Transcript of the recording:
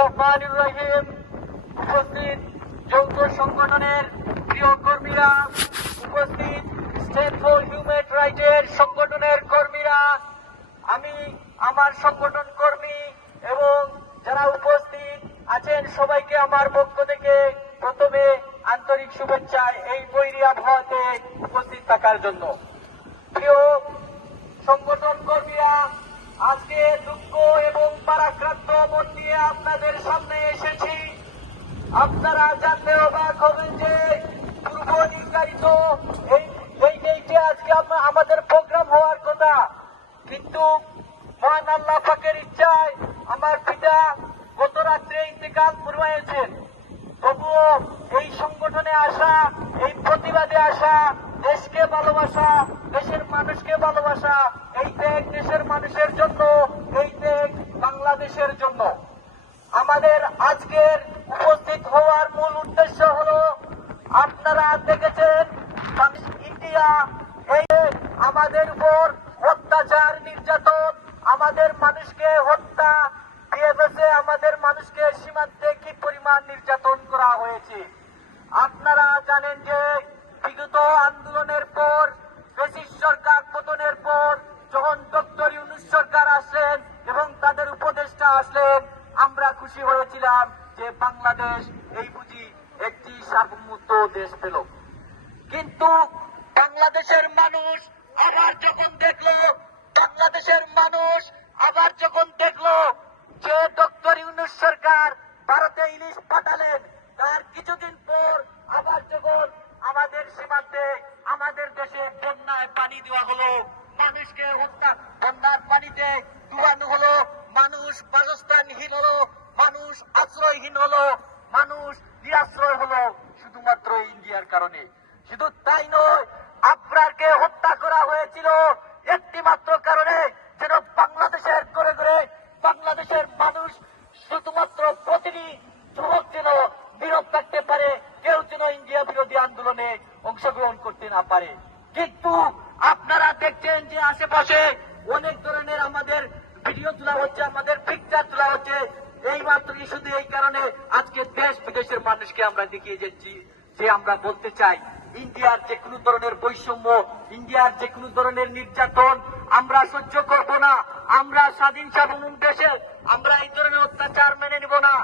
রহমানির রহিম। উপস্থিত যৌথ সংগঠনের প্রিয় কর্মীরা, উপস্থিত স্টেট ফর হিউম্যান রাইটের সংগঠনের কর্মীরা, আমি আমার সংগঠন কর্মী এবং যারা উপস্থিত আছেন সবাইকে আমার পক্ষ থেকে প্রথমে আন্তরিক শুভেচ্ছা এই বৈরী আবহাওয়াতে উপস্থিত থাকার জন্য। প্রিয় সংগঠন কর্মীরা, আজকে দুঃখ এবং পারাক্রান্ত মন নিয়ে আপনাদের সামনে এসেছি। আপনারা জানলে অবাক হবেন যে পূর্ব নির্ধারিত এই ডেটে আজকে আমাদের প্রোগ্রাম হওয়ার কথা, কিন্তু মহান আল্লাহ পাকের ইচ্ছায় আমার পিতা গত রাত্রে ইন্তেকাল ফরমাইয়েছেন। তবুও এই সংগঠনে আসা, এই প্রতিবাদে আসা, দেশকে ভালোবাসা, দেশের মানুষকে ভালোবাসা, এই ত্যাগ দেশের মানুষের জন্য, এই ত্যাগ বাংলাদেশের জন্য। আমাদের আজকের উপস্থিত হওয়ার মূল উদ্দেশ্য হলো, আপনারা দেখেছেন ইন্ডিয়া এই আমাদের উপর অত্যাচার, নির্যাতন, আমাদের মানুষকে হত্যা দিয়ে গেছে, আমাদের মানুষকে সীমান্তে কি পরিমাণ নির্যাতন করা হয়েছে। আপনারা জানেন যে বিগত আন্দোলনের পর, ফ্যাসিস্ট সরকার পতনের পর যখন ডক্টর ইউনূস সরকার আসলেন এবং তাদের উপদেষ্টা আসলেন, আমরা খুশি হয়েছিলাম যে বাংলাদেশ এই বুঝি একটি সার্বভৌমত্ব দেশ পেল। কিন্তু বাংলাদেশের মানুষ আবার যখন দেখলো, বাংলাদেশের মানুষ আবার যখন দেখলো যে ডক্টর ইউনূস সরকার ভারতে ইলিশ পাঠালেন, তার কিছুদিন পর আবার যখন আমাদের সীমান্তে, আমাদের দেশে বন্যায় পানি দেওয়া হলো, মানুষকে হত্যা, বন্যার পানিতে ডুবানো হলো, মানুষ বাসস্থানহীন হলো, মানুষ আশ্রয়হীন হলো, মানুষ নিরাশ্রয় হলো, শুধুমাত্র ইন্ডিয়ার কারণে। শুধু তাই নয়, আবরারকে হত্যা করা হয়েছিল একটি মাত্র কারণে, যেন বাংলাদেশের করে করে বাংলাদেশের মানুষ, শুধুমাত্র প্রতিটি যুবক যেন বিরোধ থাকতে পারে, কেউ যেন ইন্ডিয়া বিরোধী আন্দোলনে অংশগ্রহণ করতে না পারে। কিন্তু আপনারা দেখছেন যে আশেপাশে অনেক ধরনের আমাদের ভিডিও তোলা হচ্ছে, আমাদের পিকচার তোলা হচ্ছে। এই মাত্রই শুধু এই কারণে আজকে দেশ বিদেশের মানুষকে আমরা দেখিয়ে যাচ্ছি যে আমরা বলতে চাই, ইন্ডিয়ার যে কোনো ধরনের বৈষম্য, ইন্ডিয়ার যে কোনো ধরনের নির্যাতন আমরা সহ্য করব না। আমরা স্বাধীন সার্বভৌম দেশে আমরা এই ধরনের অত্যাচার মেনে নিব না।